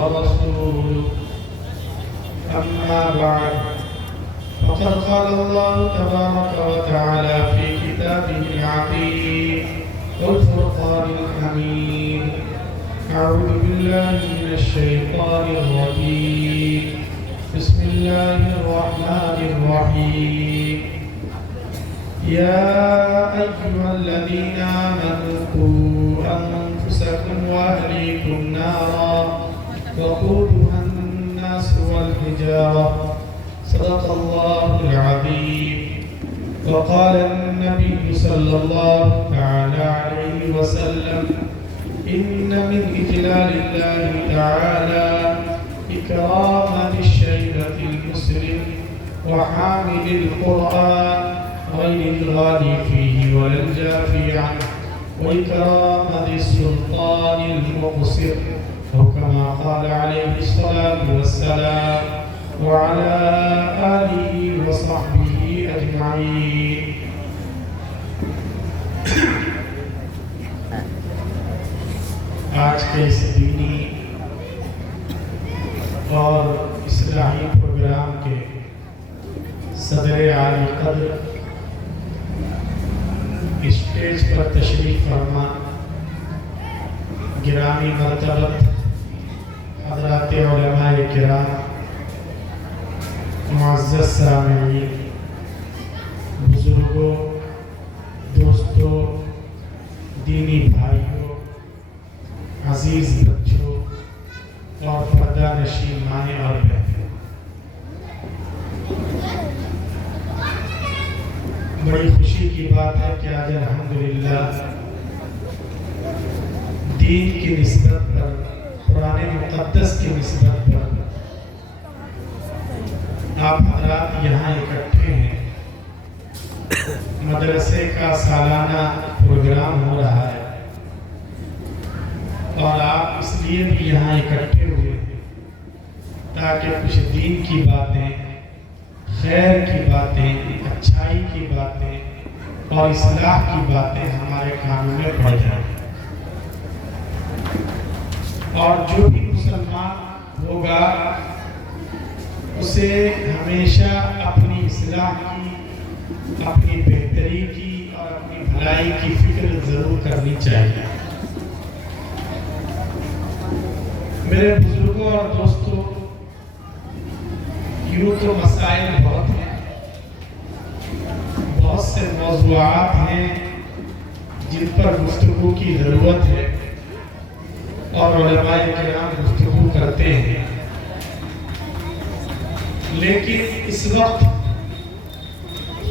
ورسوله أما بعد فقد قال الله تبارك وتعالى في كتابه العظيم والفرقان الحميد أعوذ بالله من الشيطان الرجيم بسم الله الرحمن الرحيم يا أيها الذين آمنوا قوا أنفسكم وأهليكم نارا وقودها الناس والحجارة صدق الله العظيم. وقال النبي صلى الله تعالى عليه وسلم إن من إجلال الله تعالى إكرام الشيبة المسلم وحامل القرآن غير الغالي فيه ولا الجافي عنه وإكرام ذي السلطان المقصر أو كما قال عليه الصلاة والسلام وعلى آله وصحبه أجمعين. آج کے اس دینی اور اصلاحی پروگرام کے صدر عالی قدر اسٹیج پر تشریف فرما گرامی مرتبت حضرات علماء کرام، معزز سامعین، بزرگوں، دوستوں، دینی بھائیوں، عزیز بچوں اور پردہ نشین مائیں اور بہنیں، بڑی خوشی کی بات ہے کہ آج الحمدللہ دین کی نسبت پر، قرآن مقدس کی نسبت پر آپ حضرات یہاں اکٹھے ہیں۔ مدرسے کا سالانہ پروگرام ہو رہا ہے اور آپ اس لیے بھی یہاں اکٹھے ہوئے ہیں تاکہ کچھ دین کی باتیں، خیر کی باتیں، اچھائی کی باتیں اور اصلاح کی باتیں ہمارے کانوں میں پڑ جائیں، اور جو بھی مسلمان ہوگا اسے ہمیشہ اپنی اصلاح کی، اپنی بہتری کی اور اپنی بھلائی کی فکر ضرور کرنی چاہیے۔ میرے بزرگوں اور دوستوں، یوں تو مسائل بہت ہیں، بہت سے موضوعات ہیں جن پر گفتگو کی ضرورت ہے اور علماء کرام گفتگو کرتے ہیں، لیکن اس وقت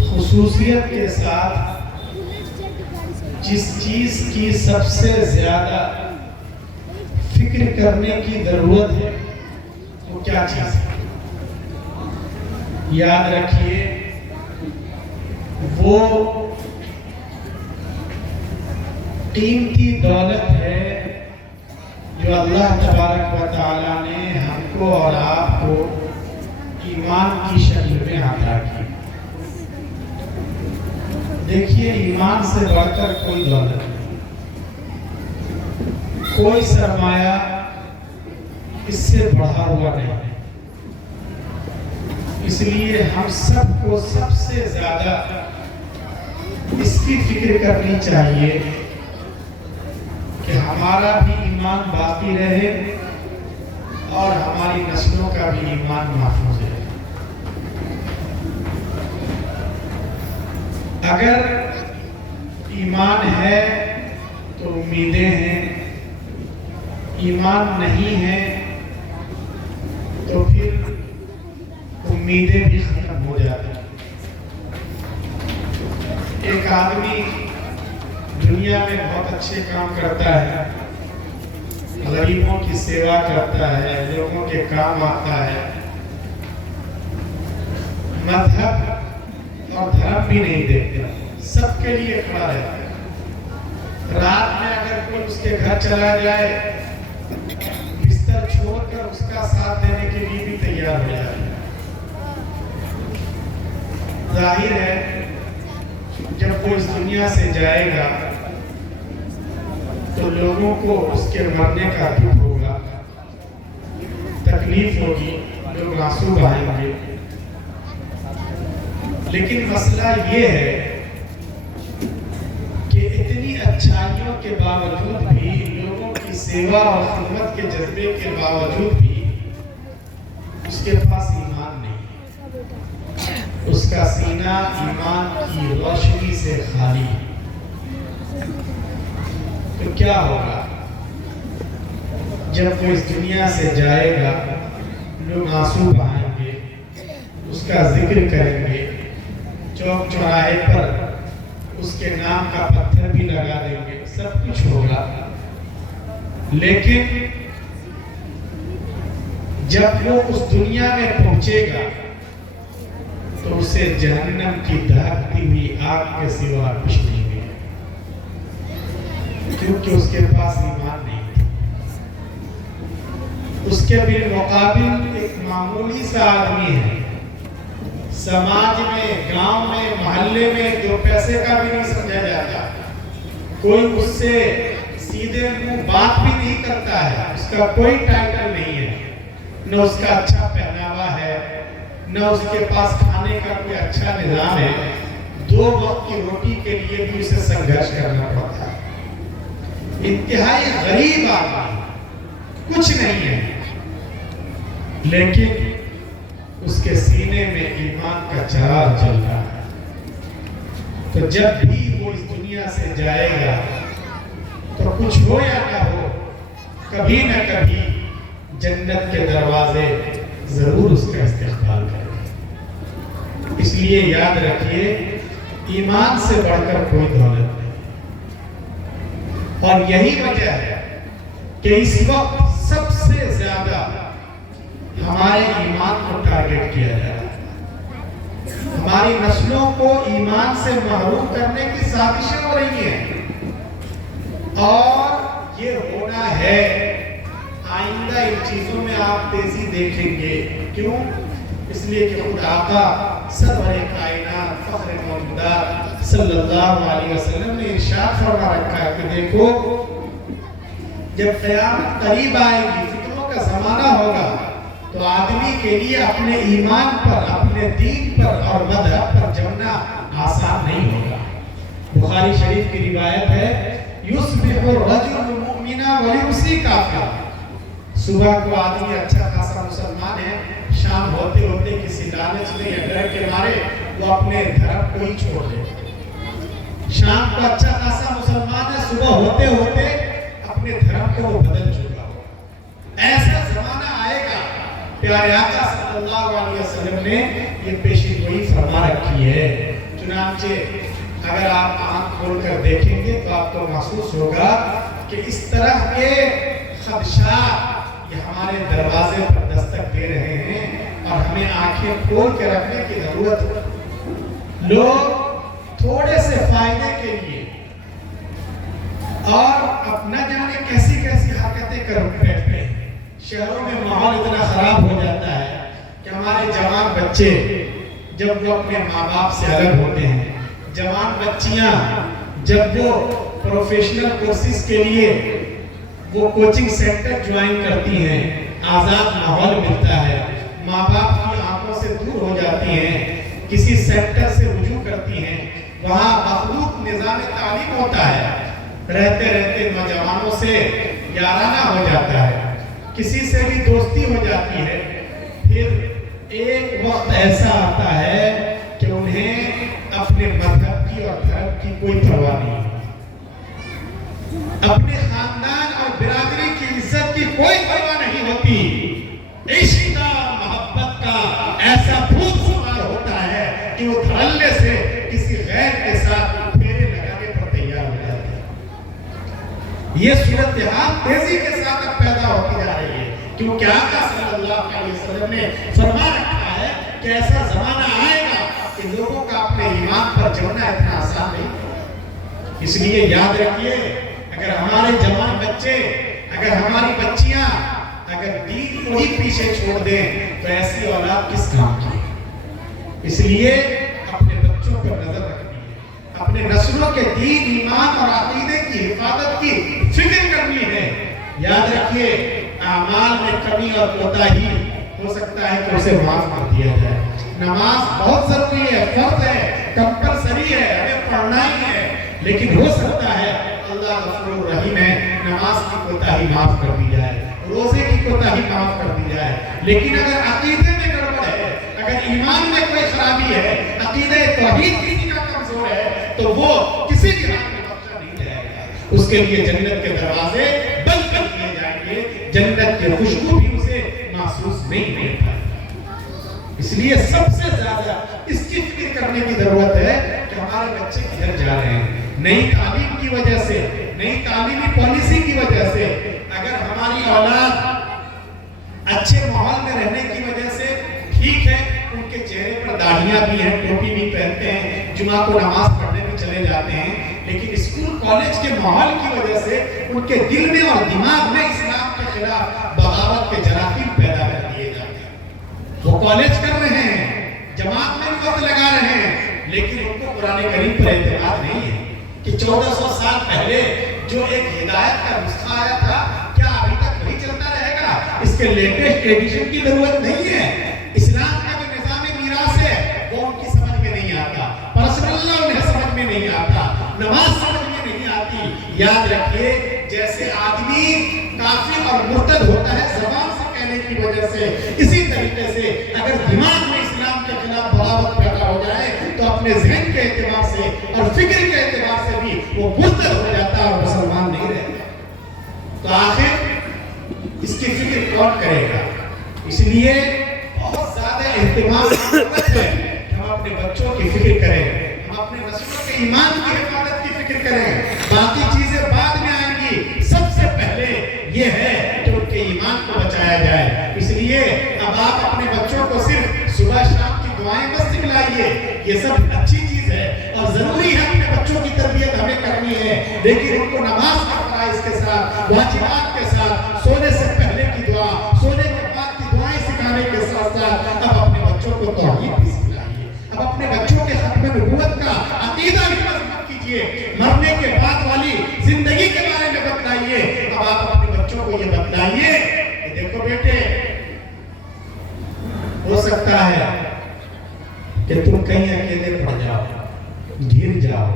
خصوصیت کے ساتھ جس چیز کی سب سے زیادہ فکر کرنے کی ضرورت ہے وہ کیا چیز ہے؟ یاد رکھیے، وہ قیمتی دولت ہے جو اللہ تبارک و تعالیٰ نے ہم کو اور آپ کو ایمان کی شکل میں عطا کی۔ دیکھیے، ایمان سے بڑھ کر کوئی دولت نہیں، کوئی سرمایہ اس سے بڑھا ہوا نہیں ہے۔ اس لیے ہم سب کو سب سے زیادہ اس کی فکر کرنی چاہیے کہ ہمارا بھی ایمان باقی رہے اور ہماری نسلوں کا بھی ایمان محفوظ رہے۔ اگر ایمان ہے تو امیدیں ہیں، ایمان نہیں ہے تو پھر امیدیں بھی ختم ہو جاتی ہیں۔ ایک آدمی دنیا میں بہت اچھے کام کرتا ہے، غریبوں کی سیوا کرتا ہے، لوگوں کے کام آتا ہے، مذہب اور دھرم بھی نہیں دیکھتا، سب کے لیے کھڑا رہتا ہے۔ رات میں اگر کوئی اس کے گھر چلا جائے، بستر چھوڑ کر اس کا ساتھ دینے کے لیے بھی تیار ہو جائے۔ ظاہر ہے جب وہ اس دنیا سے جائے گا تو لوگوں کو اس کے مرنے کا دکھ ہوگا، تکلیف ہوگی، لوگ آنسو بہائیں گے، لیکن مسئلہ یہ ہے کہ اتنی اچھائیوں کے باوجود بھی، لوگوں کی سیوا اور خدمت کے جذبے کے باوجود بھی اس کے پاس ایمان نہیں، اس کا سینہ ایمان کی روشنی سے خالی ہے، تو کیا ہوگا؟ جب وہ اس دنیا سے جائے گا، لوگ آنسو بہائیں گے، اس کا ذکر کریں گے، چوک چوراہے پر اس کے نام کا پتھر بھی لگا دیں گے، سب کچھ ہوگا، لیکن جب وہ اس دنیا میں پہنچے گا تو اسے جہنم کی دہکتی ہوئی آگ کے سوا کچھ نہیں ملے، کیونکہ اس کے پاس ایمان نہیں تھا۔ اس کے بالمقابل ایک معمولی سا آدمی ہے، سماج میں، گاؤں میں، محلے میں دو پیسے کا بھی نہیں سمجھا جاتا، کوئی اس سے سیدھے منہ بات بھی نہیں کرتا ہے، اس کا کوئی ٹائٹل نہیں ہے، نہ اس کا اچھا پہناوا ہے، نہ اس کے پاس کھانے کا کوئی اچھا نظام ہے، دو وقت کی روٹی کے لیے بھی اسے سنگھرش کرنا پڑتا ہے، انتہائی غریب آدمی، کچھ نہیں ہے، لیکن اس کے سینے میں ایمان کا چراغ جل رہا ہے، تو جب بھی وہ اس دنیا سے جائے گا تو کچھ ہو یا نہ ہو، کبھی نہ کبھی جنت کے دروازے ضرور اس کا استقبال کریں گے۔ اس لیے یاد رکھیے، ایمان سے بڑھ کر کوئی دولت نہیں، اور یہی وجہ ہے کہ اس وقت سب سے زیادہ ہمارے ایمان کو ٹارگٹ کیا جا رہا ہے، ہماری نسلوں کو ایمان سے محروم کرنے کی سازشیں ہو رہی ہیں، اور یہ ہونا ہے۔ آئندہ ان چیزوں میں آپ تیزی دیکھیں گے، کیوں؟ اس لیے کہ خود آقا سرور کائنات فخر موجودات صلی اللہ علیہ وسلم نے ارشاد فرما رکھا ہے کہ دیکھو، جب قیامت قریب آئے گی، فتنوں کا زمانہ ہوگا، تو آدمی کے لیے اپنے ایمان پر، اپنے دین پر اور مذہب پر جمنا آسان نہیں ہوگا۔ بخاری شریف کی روایت ہے، یصبح الرجل مؤمنا ویمسی کافرا، صبح کو آدمی اچھا خاصا مسلمان ہے، شام ہوتے ہوتے کسی لالچ میں یا ڈر کے مارے وہ اپنے دھرم کو ہی چھوڑ دے، شام کو اچھا خاصا مسلمان ہے، صبح ہوتے ہوتے اپنے دھرم کو وہ بدل چکا ہو۔ ایسا زمانہ آئے گا، پیارے آقا صلی اللہ علیہ وسلم نے یہ پیشین گوئی فرما رکھی ہے۔ چنانچہ اگر آپ آنکھ کھول کر دیکھیں گے تو آپ کو محسوس ہوگا کہ اس طرح کے خدشات یہ ہمارے دروازے پر دستک دے رہے ہیں، اور ہمیں آنکھیں کھول کے رکھنے کی ضرورت ہے۔ لوگ تھوڑے سے فائدے کے لیے اور اب نہ جانے کیسی کیسی حرکتیں کر بیٹھتے ہیں۔ شہروں میں ماحول اتنا خراب ہو جاتا ہے کہ ہمارے جوان بچے جب وہ اپنے ماں باپ سے الگ ہوتے ہیں، جوان بچیاں جب وہ پروفیشنل کورسز کے لیے وہ کوچنگ سینٹر جوائن کرتی ہیں، آزاد ماحول ملتا ہے، ماں باپ کی آنکھوں سے دور ہو جاتی ہیں، کسی سینٹر سے رجوع کرتی ہیں، وہاں مخلوط نظام تعلیم ہوتا ہے، رہتے رہتے نوجوانوں سے یارانہ ہو جاتا ہے، کسی سے بھی دوستی ہو جاتی ہے، پھر ایک وقت ایسا آتا ہے کہ انہیں اپنے مذہب کی اور دھرم کی کوئی پرواہ نہیں، اپنے خاندان اور برادری کی عزت کی کوئی پرواہ نہیں ہوتی۔ عشق کا، محبت کا ایسا بھوت سوار ہوتا ہے کہ وہ دھڑلے سے کسی غیر کے ساتھ پھیرے لگانے پر تیار ہو جاتے ہیں۔ یہ صورتحال تیزی کے ساتھ اب پیدا ہوتی جا رہی ہے، کیونکہ آقا صلی اللہ علیہ وسلم نے فرما رکھا ہے کہ ایسا زمانہ آئے گا کہ لوگوں کا اپنے ایمان پر جمنا اتنا آسان نہیں ہے۔ اس لیے یاد رکھیے، اگر ہمارے جوان بچے، اگر ہماری بچیاں اگر دین کو ہی پیچھے چھوڑ دیں تو ایسی اولاد کس کام کی؟ اس لیے اپنے بچوں پر نظر رکھنی ہے، اپنے نسلوں کے دین، ایمان اور عقیدے کی حفاظت کی فکر کرنی ہے۔ یاد رکھیے، اعمال میں کمی اور کوتاہی ہو سکتا ہے کہ اسے معاف کر دیا جائے۔ نماز بہت ضروری ہے، فرض ہے، کمپلسری ہے، ہمیں پڑھنا ہی ہے، لیکن ہو سکتا ہے اللہ غفور رحیم ہے، نماز کی کوتاہی معاف کر دی جائے، روزے کی کوتاہی معاف کر دی جائے۔ لیکن اگر عقیدے میں گڑبڑ ہے، اگر ایمان میں کوئی خرابی ہے، عقیدہ توحید کسی کا کمزور ہے، تو وہ کسی بھی حال میں بخشا نہیں جائے گا۔ اس کے لیے جنت کے دروازے بند کر دیے جائیں گے، جنت کی خوشبو بھی اسے محسوس نہیں ہو پائے۔ اس لیے سب سے زیادہ اس کی فکر کرنے کی ضرورت ہے کہ ہمارے بچے کدھر جا رہے ہیں۔ نئی تعلیم کی وجہ سے، نئی تعلیمی پالیسی کی وجہ سے اگر ہماری اولاد اچھے ماحول میں رہنے کی وجہ سے ٹھیک ہے، ان کے چہرے پر داڑھیاں بھی ہیں، ٹوپی بھی پہنتے ہیں، جمعہ کو نماز پڑھنے بھی چلے جاتے ہیں، لیکن اسکول کالج کے ماحول کی وجہ سے ان کے دل میں اور دماغ میں اسلام کے خلاف بغاوت کے جراثیم پیدا کر دیے جاتے ہیں۔ وہ کالج کر رہے ہیں، جماعت میں بھی وقت لگا رہے ہیں، لیکن ان کو قرآن کریم پر اعتماد نہیں ہے کہ 1400 سال پہلے جو ایک ہدایت کا نسخہ آیا تھا، کیا ابھی تک وہی چلتا رہے گا؟ اس کے لیٹسٹ ایڈیشن کی ضرورت نہیں ہے۔ اسلام کا جو نظام میراث ہے وہ ان کی سمجھ میں نہیں آتا، پرسنل اللہ انہیں سمجھ میں نہیں آتا، نماز سمجھ میں نہیں آتی۔ یاد رکھیے، جیسے آدمی کافر اور مرتد ہوتا ہے زبان سے کہنے کی وجہ سے، اسی طریقے سے اگر دماغ میں اسلام کے خلاف بغاوت پیدا ہو جائے تو اپنے ذہن کے اعتبار سے اور فکر کے اعتبار سے بھی وہ مرتد ہو جاتا ہے اور مسلمان نہیں رہتا۔ تو آخر اس کی فکر کون کرے گا؟ اس لیے بہت زیادہ اہتمام ضرورت ہے کہ ہم اپنے بچوں کی فکر کریں، ہم اپنے نسلوں کے ایمان کی حفاظت کی فکر کریں۔ باقی چیزیں بعد میں آئیں گی، سب سے پہلے یہ ہے کہ ان کے ایمان کو بچایا جائے۔ اس لیے اب آپ اپنے بچوں کو صرف صبح شام کی دعائیں بس سکھلائیے، یہ سب اچھی چیز ہے اور ضروری ہے، اپنے بچوں کی تربیت ہمیں کرنی ہے، لیکن ان کو نماز کے فرائض کے ساتھ، واجبات کے ساتھ، سونے سے پہلے کی دعا، سونے کے بعد کی دعائیں سکھانے کے ساتھ ساتھ اب اپنے بچوں کو توحید بھی سکھلائیے، اب اپنے بچوں کے ختم نبوت کا عقیدہ بھی مضبوط کیجیے، مرنے کے بعد والی زندگی کے بارے میں بتلائیے۔ اب آپ اپنے بچوں کو یہ بتلائیے کہ دیکھو بیٹے، ہو سکتا ہے کہ تم کہیں اکیلے پڑ جاؤ، گر جاؤ،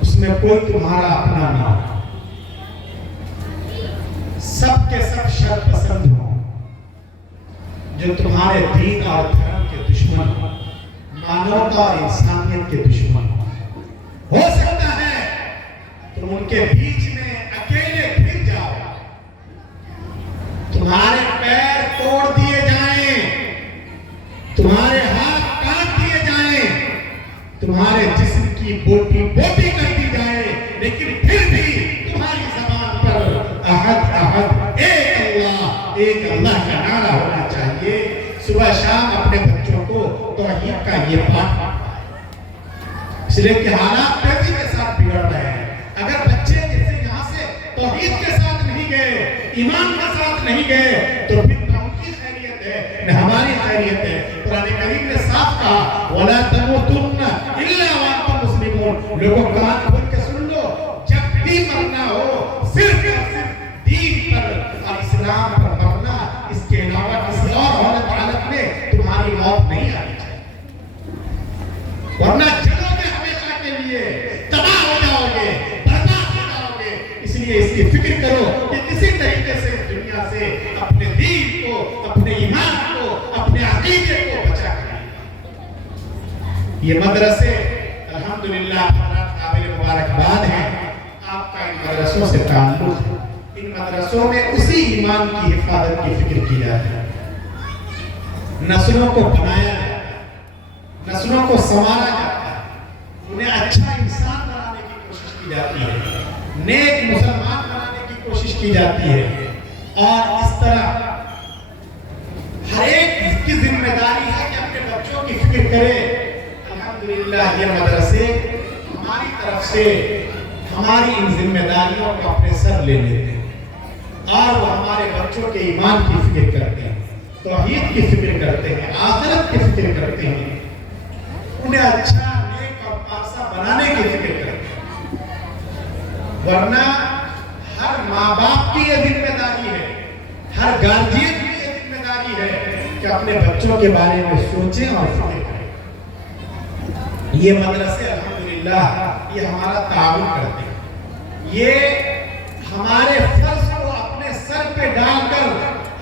اس میں کوئی تمہارا اپنا نہ ہو، سب کے سب شر پسند ہوں، جو تمہارے دین اور دھرم کے دشمن ہوں، مانوتا اور انسانیت کے دشمن ہوں۔ ہو سکتا ہے تم ان کے بیچ میں اکیلے پھر جاؤ، تمہارے پیر توڑ دیے جائیں، تمہارے ہاتھ کاٹ دیے جائیں، تمہارے جسم کی بوٹی بوٹی کر دی جائے، لیکن پھر بھی تمہاری زبان پر احد احد ایک اللہ کا نعرہ ہونا چاہیے۔ صبح شام اپنے بچوں کو توحید کا یہ پاٹ پڑھائیں، اس لیے کہ حالات تیزی کے ساتھ بگڑ رہے ہیں۔ اگر بچے جیسے یہاں سے توحید کے ساتھ نہیں گئے، ایمان کے ساتھ نہیں گئے، تو پھر نہ ان کی خیریت ہے نہ ہماری خیریت ہے۔ قرآن کریم نے صاف کہا وَلَا تَمُوتُنَّ إِلَّا وَأَنْتُمْ مُسْلِمُونَ، لوگوں کان کھول کے سن لو، جب بھی مرنا ہو صرف اور صرف دین پر اور اسلام پر مرنا، اس کے علاوہ کسی اور حالت میں تمہاری موت نہیں آنی چاہیے، ورنہ جلو گے ہمیشہ کے لیے، تباہ ہو جاؤ گے، برباد ہو جاؤ گے۔ اس لیے اس کی فکر کرو کہ کسی طریقے سے دنیا سے اپنے دین کو، اپنے ایمان کو، اپنے عقیدے کو بچا کر یہ مدرسے الحمدللہ قابل مبارکباد ہیں۔ آپ کا ان مدرسوں سے تعلق ہے، ان مدرسوں میں اسی ایمان کی حفاظت کی فکر کی جاتی ہے، نسلوں کو بنایا جاتا ہے، نسلوں کو سنوارا جاتا ہے، انہیں اچھا انسان بنانے کی کوشش کی جاتی ہے، نیک مسلمان بنانے کی کوشش کی جاتی ہے، اور اس طرح ہر ایک کی ذمہ داری ہے کہ اپنے بچوں کی فکر کرے۔ الحمدللہ یہ مدرسے ہماری طرف سے ہماری ان ذمہ داریوں کو اپنے سر لے لیتے ہیں، اور وہ ہمارے بچوں کے ایمان کی فکر کرتے ہیں، توحید کی فکر کرتے ہیں، آخرت کی فکر کرتے ہیں، انہیں اچھا نیک اور پاکیزہ بنانے کی فکر کرتے ہیں۔ ورنہ ہر ماں باپ کی یہ ذمہ داری ہے، ہر گارجین کی ہے کہ اپنے بچوں کے بارے میں سوچیں اور فکر کریں۔ یہ مدرسے الحمدللہ یہ ہمارا تعاون کرتے ہیں، یہ ہمارے فرض کو اپنے سر پہ ڈال کر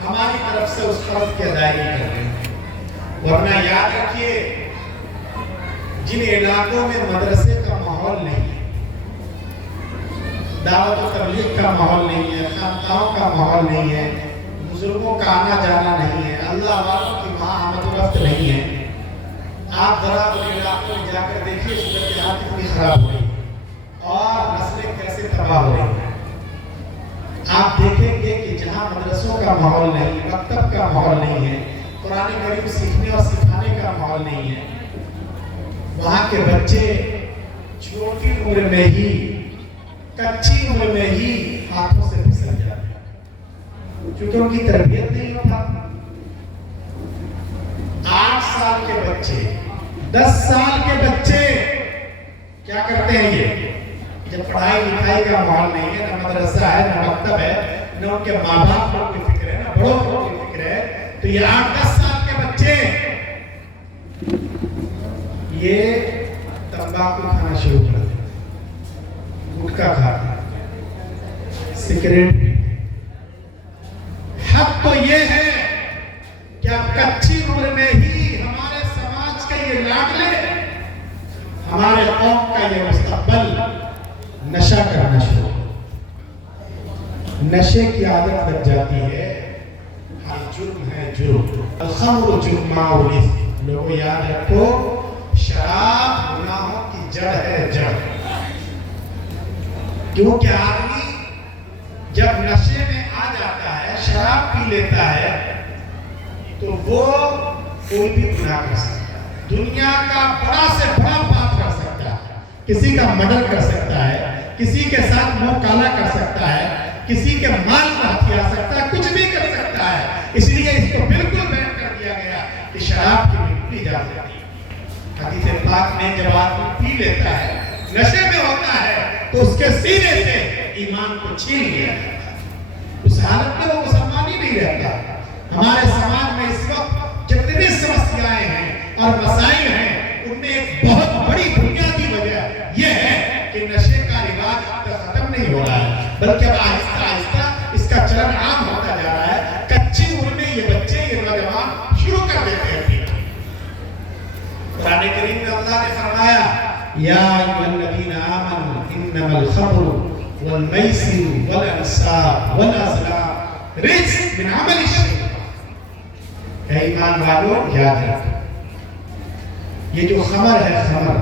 ہماری طرف سے اس فرض کی ادائیگی کرتے ہیں۔ ورنہ یاد رکھیے، جن علاقوں میں مدرسے کا ماحول نہیں ہے، دعوت و تبلیغ کا ماحول نہیں ہے، خانقاہوں کا ماحول نہیں ہے، بزرگوں کا آنا جانا نہیں ہے، اللہ والوں کی وہاں آمد و رفت نہیں ہے، آپ ذرا ان علاقوں میں جا کر دیکھیے صورتحال کتنی خراب ہو رہی ہے اور نسلیں کیسے تباہ ہو رہی ہیں۔ آپ دیکھیں گے کہ جہاں مدرسوں کا ماحول نہیں، مکتب کا ماحول نہیں ہے، قرآن کریم سیکھنے اور سکھانے کا ماحول نہیں ہے، وہاں کے بچے چھوٹی عمر میں ہی، کچی عمر میں ہی ہاتھوں سے پھسل جاتے ہیں کیونکہ ان کی تربیت نہیں ہوتا۔ 8 سال کے بچے، 10 سال کے بچے کیا کرتے ہیں؟ یہ جب پڑھائی لکھائی کا ماحول نہیں ہے، نہ مدرسہ ہے، نہ مکتب ہے، نہ ان کے ماں باپ لوگ کی فکر ہے، نہ بڑوں لوگ کی فکر ہے، تو یہ 8-10 سال کے بچے یہ تمباکو کھانا شروع کر دیں، گٹکا کھاتے ہیں، سگریٹ پیتے ہیں۔ حق تو یہ ہے کہ اب کچی عمر میں ہی ہمارے سماج کے یہ لاڈلے، ہمارے قوم کا یہ مستقبل نشہ کرنا شروع، نشے کی عادت لگ جاتی ہے۔ ہر جرم ہے جرم، الخمر جرما والإثم، لوگوں یاد رکھو شراب گناہوں کی جڑ ہے، جڑ، کیونکہ آدمی جب نشے میں آ جاتا ہے، شراب پی لیتا ہے، تو وہ کوئی بھی گناہ کر سکتا ہے، دنیا کا بڑا سے بڑا پاپ کر سکتا ہے، کسی کا مرڈر کر سکتا ہے، کسی کے ساتھ منہ کالا کر سکتا ہے، کسی کے مال کو ہتھیا سکتا ہے، کچھ بھی کر سکتا ہے۔ اس لیے اس کو بالکل بین کر دیا گیا کہ شراب کی بالکل اجازت نہیں۔ حدیث پاک میں جب آدمی پی لیتا ہے، نشے میں ہوتا ہے، تو اس کے سینے سے ایمان کو چھین لیا جاتا ہے، اس حالت میں وہ مسلمان ہی نہیں رہتا۔ ہمارے سماج میں اس وقت جتنی سمسیائیں ہیں اور مسائل ہیں، ان میں ایک بہت بڑی بنیادی وجہ یہ ہے کہ نشے کا رواج اب تک ختم نہیں ہو رہا ہے، بلکہ اب آہستہ آہستہ اس کا چلن عام ہوتا جا رہا ہے۔ کچی عمر میں یہ بچے، یہ نوجوان شروع کر دیتے ہیں پینا۔ قرآن کریم میں اللہ نے فرمایا یا ایھا الذین آمنوا انما الخمر والمیسر والانصاب والازلام رجس من عمل الشیطان۔ اے ایمان والو یاد رکھو، یہ جو خمر ہے، خمر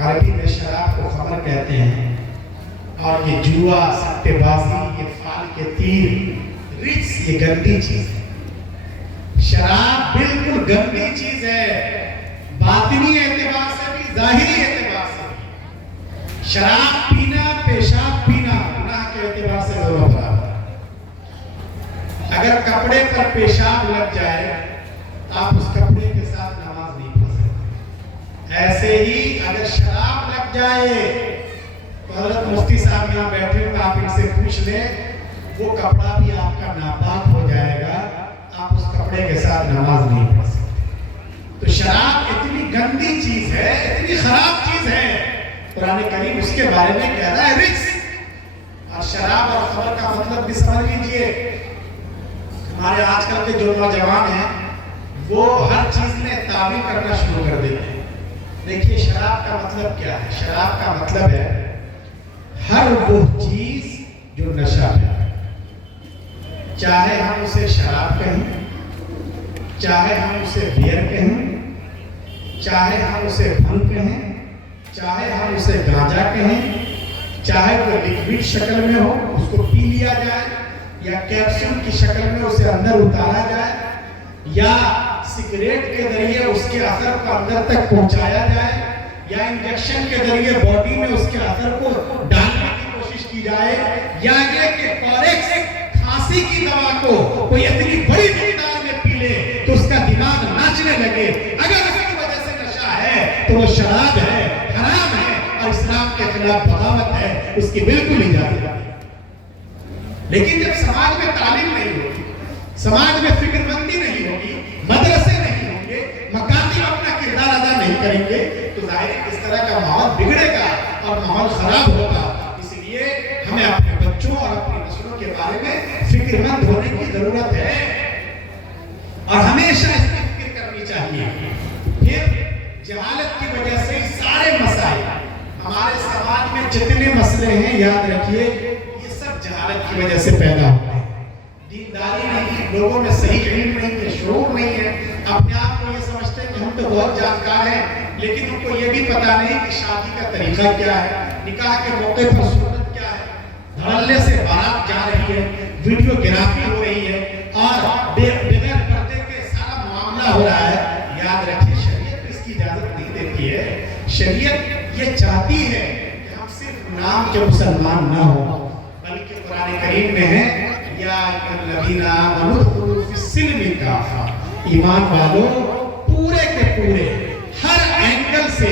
عربی میں شراب کو خمر کہتے ہیں، اور یہ جوا، سٹے بازی، یہ فال کے تیر، رجس یہ گندی چیز ہے۔ شراب بالکل گندی چیز ہے، باطنی اعتبار سے بھی، ظاہری اعتبار سے بھی۔ شراب پینا، پیشاب پینا گناہ کے اعتبار سے دونوں برابر ہے۔ اگر کپڑے پر پیشاب لگ جائے، آپ اس کپڑے کے ساتھ نماز نہیں پڑھ سکتے۔ ایسے ہی اگر شراب لگ جائے تو حضرت مفتی صاحب یہاں بیٹھے ہوئے، آپ ان سے پوچھ لیں، وہ کپڑا بھی آپ کا ناپاک ہو جائے گا، آپ اس کپڑے کے ساتھ نماز نہیں پڑھ سکتے۔ تو شراب اتنی گندی چیز ہے، اتنی خراب چیز ہے، قرآن کریم اس کے بارے میں کہہ رہا ہے رجس۔ اور شراب اور خمر کا مطلب بھی سمجھ لیجئے۔ ہمارے آج کل کے جو نوجوان ہیں وہ ہر چیز میں تعبیر کرنا شروع کر دیتے ہیں۔ دیکھیے شراب کا مطلب کیا ہے؟ شراب کا مطلب ہے ہر وہ چیز جو نشہ ہے، چاہے ہم اسے شراب کہیں، چاہے ہم اسے بیئر کہیں، چاہے ہم اسے بھنگ کہیں، چاہے ہم اسے گانجا کہیں، چاہے وہ لکوڈ شکل میں ہو، اس کو پی لیا جائے، یا کیپسول کی شکل میں اسے اندر اتارا جائے، یا سگریٹ کے ذریعے اس کے اثر کو اندر تک پہنچایا جائے، یا انجیکشن کے ذریعے باڈی میں اس کے اثر کو ڈالنے کی کوشش کی جائے، یا یہ کہ کوریکس کھانسی کی دوا کو کوئی اتنی بڑی مقدار میں پی لے تو اس کا دماغ ناچنے لگے، اگر اس کی وجہ سے نشہ ہے تو وہ شراب ہے، حرام ہے، اور اسلام کے خلاف بغاوت ہے، اس کی بالکل اجازت ہے۔ لیکن جب سماج میں تعلیم نہیں ہوتی، سماج میں فکر مندی نہیں رہیں گے تو ظاہر ہے اس طرح کا ماحول بگڑے گا اور ماحول خراب ہوگا. اس لیے ہمیں اپنے بچوں اور اپنی نسلوں کے بارے میں فکر مند ہونے کی ضرورت ہے اور ہمیشہ اس کی فکر کرنی چاہیے. پھر جہالت کی وجہ سے سارے مسائل ہمارے سماج میں جتنے مسئلے ہیں یاد رکھیے یہ سب جہالت کی وجہ سے پیدا ہوتے ہیں. دینداری نہیں, لوگوں میں صحیح علم نہیں ہے, شعور نہیں ہے, اپنے آپ کو یہ سمجھتے ہیں کہ ہم تو بہت جانکار ہیں, لیکن ان کو یہ بھی پتا نہیں کہ شادی کا طریقہ کیا ہے, نکاح کے موقع پر سنت کیا ہے, دھڑلے سے بارات جا رہی ہے, ویڈیو گرافی ہو رہی ہے اور بغیر پردے کے سارا معاملہ ہو رہا ہے. یاد رکھیے شریعت اس کی اجازت نہیں دیتی ہے. شریعت یہ چاہتی ہے کہ ہم صرف نام کے مسلمان نہ ہوں, بلکہ قرآن کریم میں ہے یا الذین آمنوا ادخلوا فی السلم کافہ, ایمان والوں پورے کے پورے ہر اینگل سے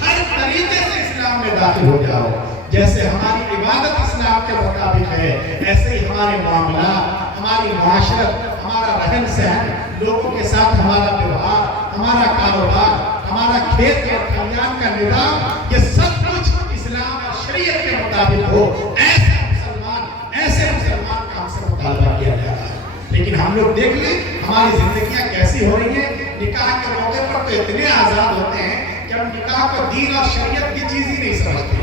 ہر طریقے سے اسلام میں داخل ہو جاؤ. جیسے ہماری عبادت اسلام کے مطابق ہے ایسے ہی ہمارے معاملات, ہماری معاشرت, ہمارا رہن سہن, لوگوں کے ساتھ ہمارا ویوہار, ہمارا کاروبار, ہمارا کھیت اور کھلیان کا نظام, یہ سب کچھ اسلام اور شریعت کے مطابق ہو. ایسے مسلمان کا ہم سے مطالبہ کیا جا رہا ہے. لیکن ہم لوگ دیکھ لیں ہماری زندگیاں کیسی ہو رہی ہیں. نکاح کے موقع پر تو اتنے آزاد ہوتے ہیں کہ ہم نکاح کو دین اور شریعت کی چیز ہی نہیں سمجھتے.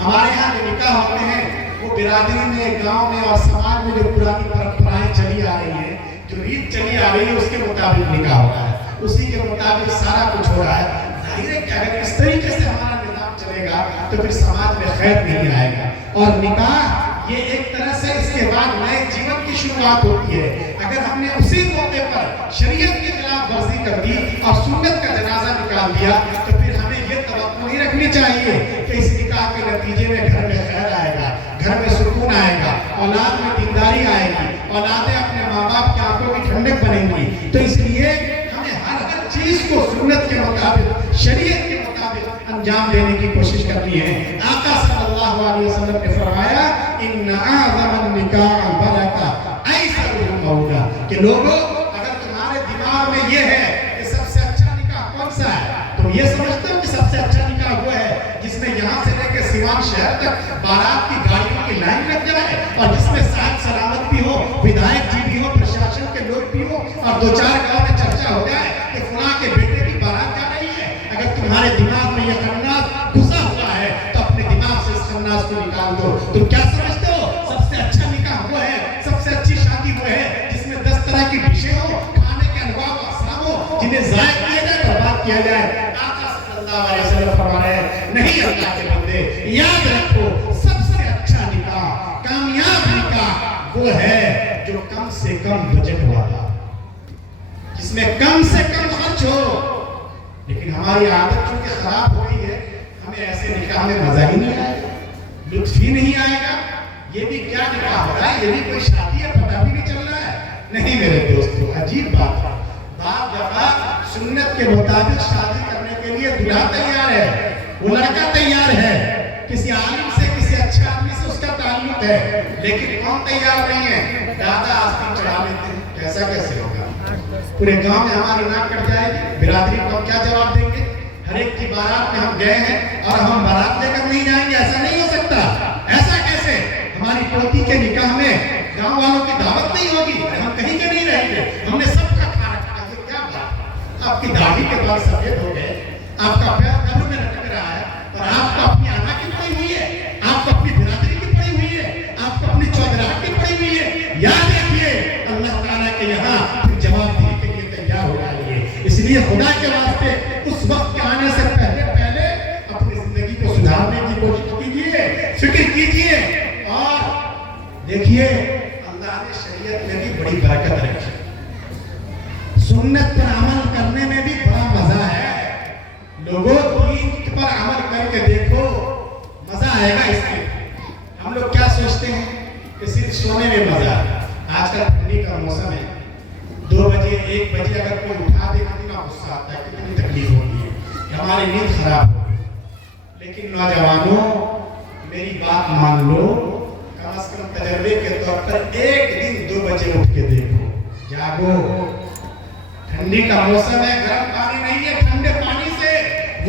ہمارے یہاں جو نکاح ہوتے ہیں وہ برادری میں, گاؤں میں اور سماج میں جو پرانی پرمپرائیں چلی آ رہی ہیں, جو ریت چلی آ رہی ہے اس کے مطابق نکاح ہو رہا ہے, اسی کے مطابق سارا کچھ ہو رہا ہے. ظاہر ہے کہ اگر اس طریقے سے ہمارا نظام چلے گا تو پھر سماج میں خیر نہیں آئے گا. اور نکاح یہ ایک طرح سے اس کے بعد نئے جیون کی شروعات ہوتی ہے. اگر ہم نے اسی موقع پر شریعت کی خلاف ورزی کر دی اور سنت کا جنازہ نکال دیا تو پھر ہمیں یہ توقع نہیں رکھنی چاہیے کہ اس نکاح کے نتیجے میں گھر میں خیر آئے گا, گھر میں سکون آئے گا, اولاد میں دینداری آئے گی, اولادیں اپنے ماں باپ کی آنکھوں کی ٹھنڈک بنیں گی. تو اس لیے ہمیں ہر چیز کو سنت کے مطابق, شریعت کے مطابق انجام دینے کی کوشش کرنی ہے. آقا صلی اللہ علیہ وسلم نے فرمایا ان اعظم النکاح برکہ ایسر المولا, کہ لوگوں اگر تمہارے دماغ میں یہ ہے کہ سب سے اچھا نکاح کون سا ہے, تم یہ سمجھتے ہو کہ سب سے اچھا نکاح وہ ہے جس میں یہاں سے لے کے سیوان شہر تک بارات کی گاڑیوں کی لائن لگ جائے اور جس میں صاحب سلامت بھی ہو, ودھائک جی بھی ہو, پرشاسن کے لوگ بھی ہو اور دو چار گاؤں میں چرچا ہو جائے کہ فلاں کے بیٹے کی بارات جا رہی ہے. اگر تمہارے دماغ میں یہ خناس گھسا ہوا ہے تو اپنے دماغ سے اس خناس کو نکال دو. تم کیا سمجھتے ہو سب سے اچھا نکاح وہ ہے, سب سے اچھی شادی وہ ہے جس میں 10 طرح کی ڈشیں ہو, کھانے کے انواع و اقسام ہو, جنہیں ضائع کیا جائے, برباد کیا جائے. آقا صلی اللہ علیہ وسلم فرما رہے ہیں نہیں اللہ کے بندے, یاد رکھو سب سے اچھا نکاح, کامیاب نکاح وہ ہے جو کم سے کم بجٹ والا, جس میں کم سے کم خرچ ہو. لیکن ہماری عادت چونکہ خراب ہو گئی ہے, ہمیں ایسے نکاح میں مزہ ہی نہیں آئے گا, لطف ہی نہیں آئے گا. یہ بھی کیا نکاح ہو رہا ہے, یہ بھی کوئی شادی ہے, پتہ بھی نہیں چل رہا ہے. نہیں میرے دوستو, عجیب بات ہے. بعض دفعہ سنت کے مطابق شادی کرنے کے لیے دلہا تیار ہے, وہ لڑکا تیار ہے, کسی عالم سے, کسی اچھے آدمی سے اس کا تعلق ہے, لیکن کون تیار نہیں ہے؟ دادا آستین چڑھا لیتے ہیں. ایسا کیسے ہوگا؟ پورے گاؤں میں ہماری ناک کٹ جائے گی, برادری کو ہم کیا جواب دیں گے؟ ہر ایک کی بارات میں ہم گئے ہیں اور ہم بارات لے کر نہیں جائیں گے, ایسا نہیں ہو سکتا. ایسا کیسے؟ ہماری پوتی کے نکاح میں گاؤں والوں کی دعوت نہیں ہوگی, ہم کہیں کے نہیں رہیں گے, ہم نے سب کا کھانا کھایا. یہ کیا بات؟ آپ کی داڑھی کے بال سفید ہو گئے, آپ کا پیر قبر میں لٹک رہا ہے اور آپ کو اپنی آنا کی پڑی ہوئی ہے, آپ کو اپنی برادری کی پڑی ہوئی ہے, آپ کو اپنی چودراہٹ کی پڑی ہوئی ہے. یاد رکھیے اللہ تعالیٰ کے یہاں جواب دینے کے لیے تیار ہو جائیے. اس لیے خدا کے واسطے اس وقت کے آنے سے پہلے اپنی زندگی کو سدھارنے کی کوشش کیجیے, فکر کیجیے. اور دیکھیے اللہ نے شریعت میں بھی بڑی برکت رکھی, سنت پر عمل کرنے میں بھی بڑا مزہ ہے. لوگوں دین پر عمل کر کے دیکھو, مزہ آئے گا. اس میں ہم لوگ کیا سوچتے ہیں کہ صرف سونے میں مزہ ہے. آج کل ٹھنڈی کا موسم ہے, 2 بجے 1 بجے اگر کوئی اٹھا دے کتنا غصہ آتا ہے, کتنی تکلیف ہوتی ہے کہ ہماری نیند خراب ہو. لیکن نوجوانوں میری بات مان لو, کم از کم تجربے کے طور پر ایک دن 2 بجے اٹھ کے دیکھو, جاگو. ٹھنڈی کا موسم ہے, گرم پانی نہیں ہے, ٹھنڈے پانی سے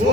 2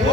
2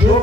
2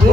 2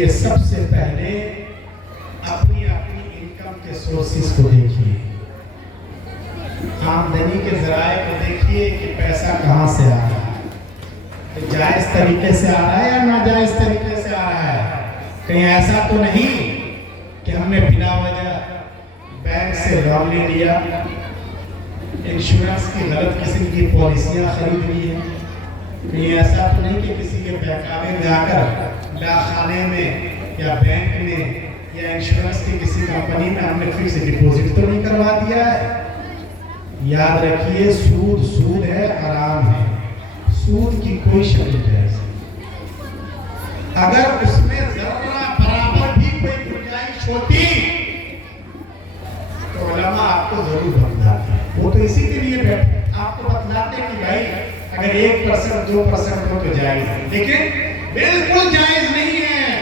لیے سب سے پہلے اپنی انکم کے سورسز کو دیکھیے، آمدنی کے ذرائع کو دیکھیے کہ پیسہ کہاں سے آ رہا ہے، جائز طریقے سے آ رہا ہے یا ناجائز طریقے سے آ رہا ہے۔ کہیں ایسا تو نہیں کہ ہم نے بلا وجہ بینک سے لون لے لیا، انشورنس کی غلط قسم کی پالیسیاں خرید لی ہیں، کہیں ایسا تو نہیں کہ کسی کے بہکاوے میں آ کر ڈاکخانے میں یا بینک میں یا انشورنس کی کسی کمپنی میں ہم نے فکس ڈپوزٹ تو نہیں کروا دیا ہے۔ یاد رکھیے سود ہے، حرام ہے، سود کی کوئی شکل جائز نہیں۔ اگر اس میں ذرہ برابر بھی کوئی گنجائش ہوتی تو علماء آپ کو ضرور بتلاتے ہیں، وہ تو اسی کے لیے بیٹھے آپ کو بتلاتے کہ بھائی اگر 1% 2% ہو تو جائز ہے، لیکن بالکل جائز نہیں ہے۔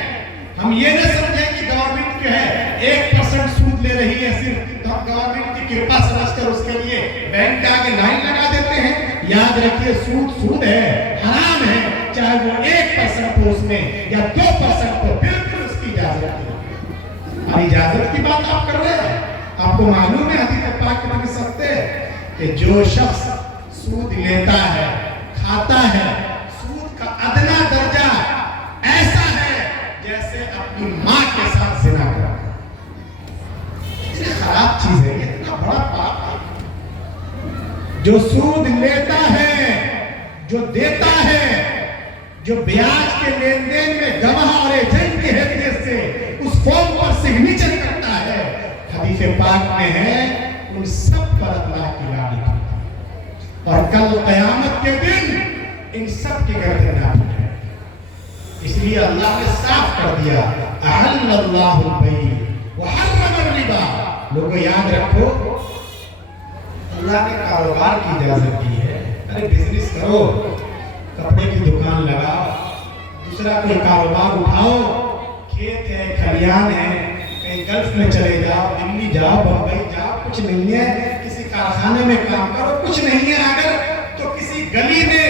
ہم یہ نہ سمجھیں کہ گورنمنٹ جو ہے 1% سود لے رہی ہے صرف، تو ہم گورنمنٹ کی کرپا سمجھ کر اس کے لیے بینک کے آگے لائن لگا دیتے ہیں۔ یاد رکھیے سود ہے، حرام ہے، چاہے وہ 1% ہو اس میں یا 2% ہو، بالکل اس کی اجازت ہے۔ اور اجازت کی بات آپ کر رہے ہیں، آپ کو معلوم ہے حدیث پاک میں لکھ سکتے ہیں کہ جو شخص سود لیتا ہے، کھاتا ہے، سود کا ادنا درجہ ایسا ہے جیسے اپنی ماں کے ساتھ زنا کرنا۔ یہ خراب چیز ہے، یہ اتنا بڑا پاپ ہے۔ جو سود لیتا ہے، جو دیتا ہے، جو بیاج کے لین دین میں گواہ اور ایجنٹ کی حیثیت سے اس فارم پر سگنیچر کرتا ہے، حدیث پاک میں ہے ان سب پر اللہ کی لعنت ہے، اور کل قیامت کے دن ان سب کی گردن ناپی جائے گی۔ اس لیے اللہ نے صاف کر دیا احل اللہ البیع وحرم الربا۔ لوگوں یاد رکھو، اللہ نے کاروبار کی اجازت دی ہے، ارے بزنس کرو، کپڑے کی دکان لگاؤ، دوسرا کوئی کاروبار اٹھاؤ، کھیت ہے، کھلیان ہے، کہیں گلف میں چلے جاؤ، دلی جاؤ، بمبئی جاؤ، کچھ نہیں ہے، کسی کارخانے میں کام کرو، کچھ نہیں ہے اگر تو کسی گلی میں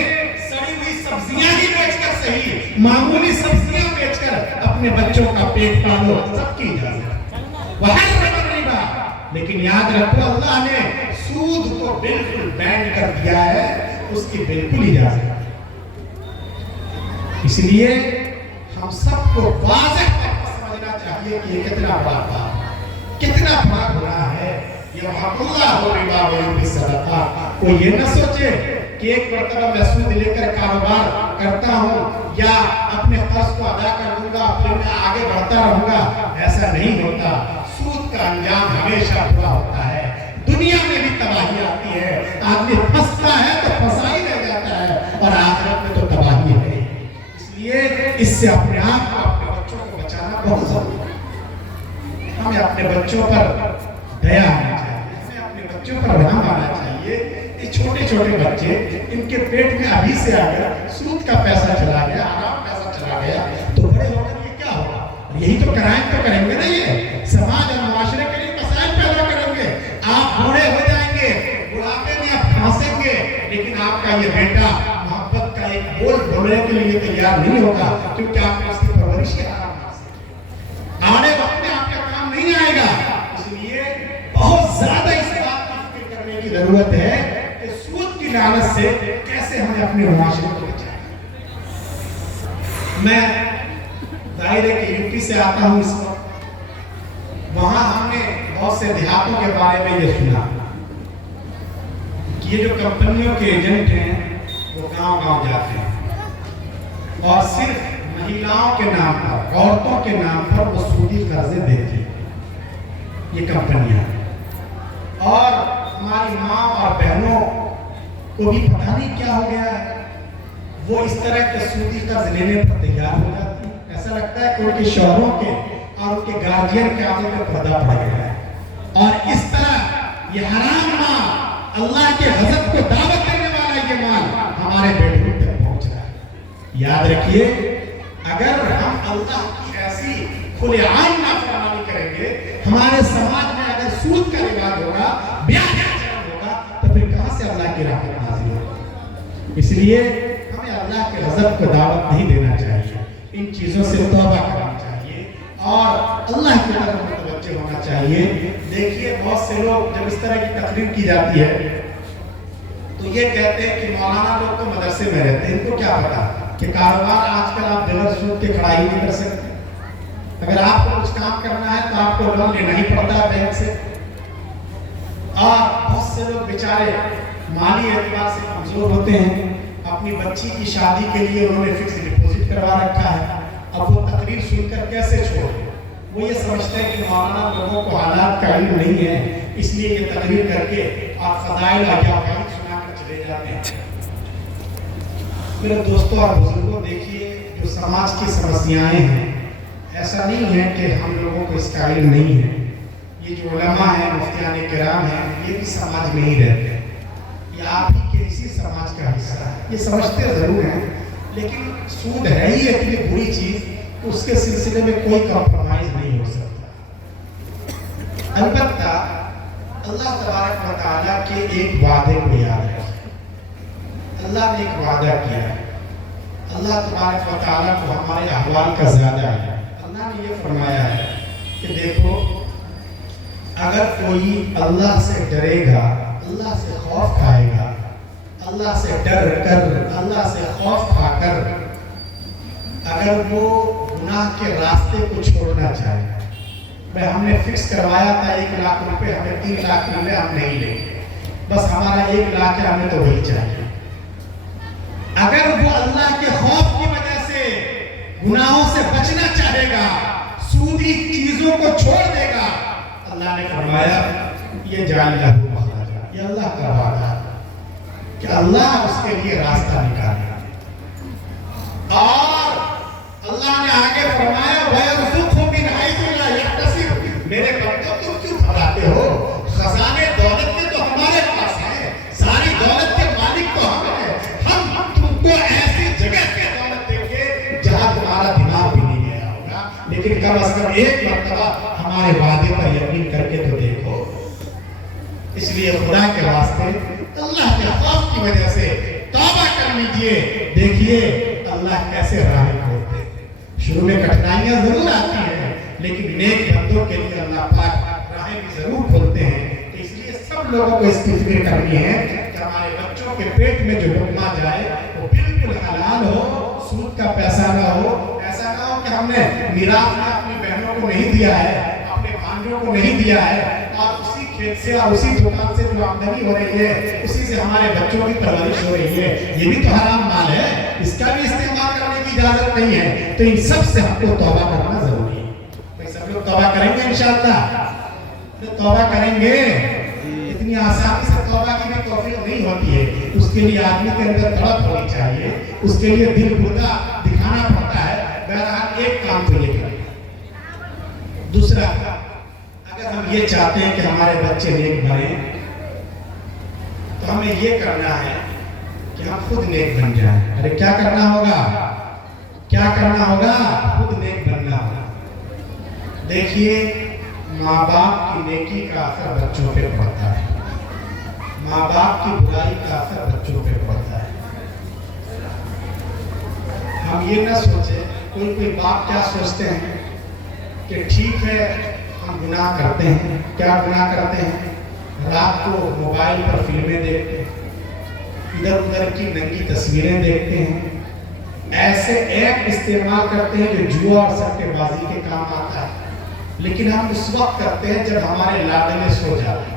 سڑی ہوئی سبزیاں ہی بیچ کر صحیح، معمولی سبزیاں بیچ کر اپنے بچوں کا پیٹ پالو، سب کی اجازت ہے۔ وحرم الربا، لیکن یاد رکھو اللہ نے سود کو بالکل بین کر دیا ہے، اس کی بالکل اجازت ہے۔ اس لیے ہم سب کو واضح سمجھنا چاہیے کہ یہ کتنا بڑا پاپ، کتنا بڑا گناہ ہے۔ یمحق اللہ الربا ویربی الصدقات۔ کوئی یہ نہ سوچے کہ ایک مرتبہ میں سود لے کر کاروبار کرتا ہوں یا اپنے قرض کو ادا کر دوں گا پھر میں آگے بڑھتا رہوں گا، ایسا نہیں ہوتا۔ سود کا انجام ہمیشہ برا ہوتا ہے، دنیا میں بھی تباہی آتی ہے، آدمی پھنستا ہے تو پھنسا ہی رہ جاتا ہے، اور آخرت میں تو تباہی ہے۔ اس لیے اس سے اپنے آپ کو، اپنے بچوں کو بچانا بہت ضروری ہے۔ ہمیں اپنے بچوں پر دیا آنا چاہیے، ہمیں اپنے بچوں پر رحم آنا چاہیے۔ یہ چھوٹے چھوٹے بچے، ان کے پیٹ میں ابھی سے اگر سود کا پیسہ چلا گیا، حرام پیسہ چلا گیا، تو بڑے ہو کر یہ کیا ہوگا؟ یہی تو کرائم تو کریں گے نا، یہ سماج اور معاشرے کے لیے مسائل پیدا کریں گے۔ آپ بوڑھے ہو جائیں گے، بڑھاپے میں آپ پھنسیں گے، لیکن آپ کا یہ بیٹا محبت کا ایک بول بولنے کے لیے تیار نہیں ہوگا، کیونکہ آپ نے اس کی پرورش کی حرام آنے وقت میں آپ کا کام نہیں آئے گا۔ اس لیے بہت زیادہ اس بات کی فکر کرنے کی ضرورت ہے کہ سود کی لعنت سے کیسے ہمیں اپنے معاشرے کو بچائیں۔ میں ظاہر ہے کہ یوپی سے آتا ہوں اس وقت، وہاں ہم نے بہت سے دیہاتوں کے بارے میں یہ سنا کہ یہ جو کمپنیوں کے ایجنٹ ہیں وہ گاؤں گاؤں جاتے ہیں اور صرف مہیلاؤں کے نام پر، عورتوں کے نام پر وہ سودی قرضے دیتی ہیں یہ کمپنیاں، اور ہماری ماں اور بہنوں کو بھی پتہ نہیں کیا ہو گیا ہے، وہ اس طرح کے سودی قرض لینے پر تیار ہو جاتی ہیں۔ ایسا لگتا ہے کہ ان کے شوہروں کے اور ان کے گارجین کے آگے میں پردہ پڑ گیا ہے، اور اس طرح یہ حرام مال، اللہ کے غضب کو دعوت دینے والا یہ مال ہمارے بیٹوں تک پہنچ رہا ہے۔ یاد رکھیے، اگر ہم اللہ کی ایسی کھلے عام نافرمانی کریں گے، ہمارے سماج میں اگر سود کا رواج ہوگا، بیاہ کا چلن ہوگا، تو پھر کہاں سے اللہ کی رحمت نازل ہوگی؟ اس لیے ہمیں اللہ کے غضب کو دعوت نہیں دینا چاہیے، ان چیزوں سے توبہ کرنا چاہیے۔ اور اللہ کی طرف متوجہ ہونا چاہیے. دیکھیے بہت سے لوگ جب اس طرح کی تقریر کی جاتی ہے تو یہ کہتے ہیں کہ مولانا لوگ تو مدرسے میں رہتے ہیں، ان کو کیا پتا کہ کاروبار آج کل آپ بغیر سود کے کھڑا ہی نہیں کر سکتے. اگر آپ کو کچھ کام کرنا ہے تو آپ کو لون لینا ہی پڑتا ہے بینک سے. اور بہت سے لوگ بیچارے مالی اعتبار سے کمزور ہوتے ہیں، اپنی بچی کی شادی کے لیے انہوں نے فکس ڈپوزٹ کروا رکھا ہے. اب وہ تقریر سن کر کیسے چھوڑے؟ وہ یہ سمجھتے ہیں کہ مولانا لوگوں کو حالات کا علم نہیں ہے، اس لیے یہ تقریر کر کے اور فضائل احادیث سنا کر چلے جاتے ہیں. میرے دوستوں اور بزرگوں، دیکھیے جو سماج کی سمسیائیں ہیں، ایسا نہیں ہے کہ ہم لوگوں کو اس کا علم نہیں ہے. یہ جو علماء ہیں، مفتیان کرام ہیں، یہ بھی سماج میں ہی رہتے ہیں، یہ آپ ہی کے اسی سماج کا حصہ ہے. یہ سمجھتے ضرور ہیں، لیکن سود ہے ہی اتنی بری چیز کہ اس کے سلسلے میں کوئی کمپرومائز نہیں ہو سکتا. البتہ اللہ تبارک و تعالیٰ کے ایک وعدے کو یاد رکھیں. اللہ نے ایک وعدہ کیا ہے. اللہ تبارک و تعالیٰ کو ہمارے احوال کا زیادہ ہے. اللہ نے یہ فرمایا ہے کہ دیکھو، اگر کوئی اللہ سے ڈرے گا، اللہ سے خوف کھائے گا، اللہ سے ڈر کر، اللہ سے خوف کھا کر اگر وہ گناہ کے راستے کو چھوڑنا چاہے، بھائی ہم نے فکس کروایا تھا 1 لاکھ روپے، ہمیں 3 لاکھ روپے ہم نہیں لیں گے، بس ہمارا 1 لاکھ ہے، ہمیں تو وہی چاہیے. اگر وہ اللہ کے خوف کی وجہ سے گناہوں سے بچنا چاہے گا، سودی چیزوں کو چھوڑ دے گا، اللہ نے فرمایا یہ جعل لہ مخرجا، یہ اللہ کا وعدہ ہے کہ اللہ اس کے لیے راستہ نکالے گا. اور اللہ نے آگے فرمایا وَيَرْزُقْهُ مِنْ حَيْثُ لَا يَحْتَسِبُ. میرے بندوں تم کیوں گھبراتے ہو؟ خزانے دولت کے تو ہمارے پاس ہیں، ساری دولت کے مالک تو ہم ہیں. ہم تم کو ایسی جگہ سے دولت دیں گے جہاں تمہارا دماغ بھی نہیں گیا ہوگا، لیکن کم از کم ایک مرتبہ ہمارے وعدے پر یقین کر کے تو دیکھو. اس لیے خدا کے واسطے اللہ کے خوف کی وجہ سے توبہ کر لیجئے. دیکھیے اللہ کیسے راہ کھولتے ہیں. شروع میں کٹھنائیاں ضرور آتی ہیں، لیکن نیک بندوں کے لیے اللہ پاک راہیں بھی ضرور کھولتے ہیں. اس لیے سب لوگوں کو اس کی فکر کرنی ہے کہ ہمارے بچوں کے پیٹ میں جو لقمہ جائے وہ بالکل حلال ہو، سود کا پیسہ نہ ہو. ایسا نہ ہو کہ ہم نے میراث میں اپنی بہنوں کو نہیں دیا ہے، اپنے بھانجوں کو نہیں دیا ہے، اور اسی کھیت سے اور اسی دکان سے جو آمدنی ہو رہی ہے اسی سے ہمارے بچوں کی پرورش ہو رہی ہے. یہ بھی تو حرام مال ہے، اس کا بھی استعمال کرنے کی اجازت نہیں ہے. تو ان سب سے ہم کو توبہ کرنا ضروری ہے. بھائی سب لوگ توبہ کریں گے انشاءاللہ؟ توبہ کریں گے. اتنی آسانی سے توبہ کی بھی توفیق نہیں ہوتی ہے. اس کے لیے آدمی کے اندر تڑپ ہونی چاہیے، اس کے لیے دل بردہ دکھانا پڑتا ہے. بہرحال ایک کام تو یہ کریں. دوسرا، اگر ہم یہ چاہتے ہیں کہ ہمارے بچے نیک بنیں تو ہمیں یہ کرنا ہے کہ ہم خود نیک بن جائیں. ارے کیا کرنا ہوگا؟ کیا کرنا ہوگا؟ خود نیک بننا ہوگا. دیکھیے ماں باپ کی نیکی کا اثر بچوں پہ پڑتا ہے، ماں باپ کی برائی کا اثر بچوں پہ پڑتا ہے. ہم یہ نہ سوچیں، کوئی باپ کیا سوچتے ہیں کہ ٹھیک ہے ہم گناہ کرتے ہیں. کیا گناہ کرتے ہیں؟ رات کو موبائل پر فلمیں دیکھتے ہیں، ادھر ادھر کی ننگی تصویریں دیکھتے ہیں، ایسے ایپ استعمال کرتے ہیں جو جوا اور سٹے بازی کے کام آتا ہے. لیکن ہم اس وقت کرتے ہیں جب ہمارے لاڈلے سو جاتے ہیں.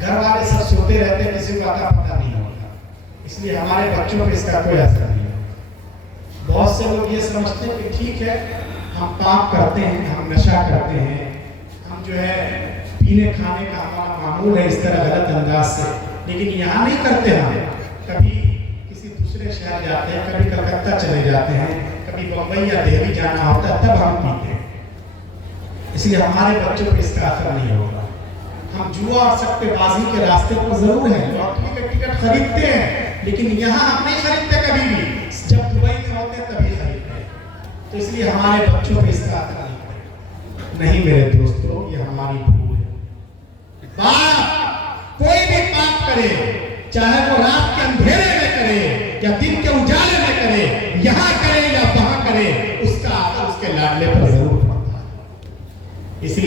گھر والے سب سوتے رہتے ہیں، کسی کو آتا پتہ نہیں ہوتا. اس لیے ہمارے بچوں پہ اس کا کوئی اثر نہیں ہوتا. بہت سے لوگ یہ سمجھتے ہیں کہ ٹھیک ہے ہم پاپ کرتے ہیں، ہم نشہ کرتے ہیں، ہم جو ہے پینے کھانے کا ہمارا معمول ہے اس طرح غلط انداز سے، لیکن یہاں نہیں کرتے. ہم کبھی کسی دوسرے شہر جاتے ہیں، کبھی کلکتہ چلے جاتے ہیں، کبھی بمبئی یا دہلی جانا ہوتا ہے تب ہم پیتے ہیں. اس لیے ہمارے بچوں پہ اس کا اثر نہیں ہوگا. ہم جوا اور سٹے بازی کے راستے پر ضرور ہیں، لاٹری کا ٹکٹ خریدتے ہیں، لیکن یہاں ہم نہیں خریدتے کبھی بھی. جب دبئی میں ہوتے ہیں تبھی خریدتے ہیں. تو اس لیے ہمارے بچوں پہ اس کا اثر نہیں پڑے. نہیں میرے دوستو، یہ ہماری بھول ہے. باپ کوئی بھی پاپ کرے، چاہے وہ رات کے اندھیرے میں کرے یا دن کے اجالے میں کرے، یہاں کرے یا وہاں کرے، اس کا اثر اس کے لاڈلے پر ضرور پڑتا ہے.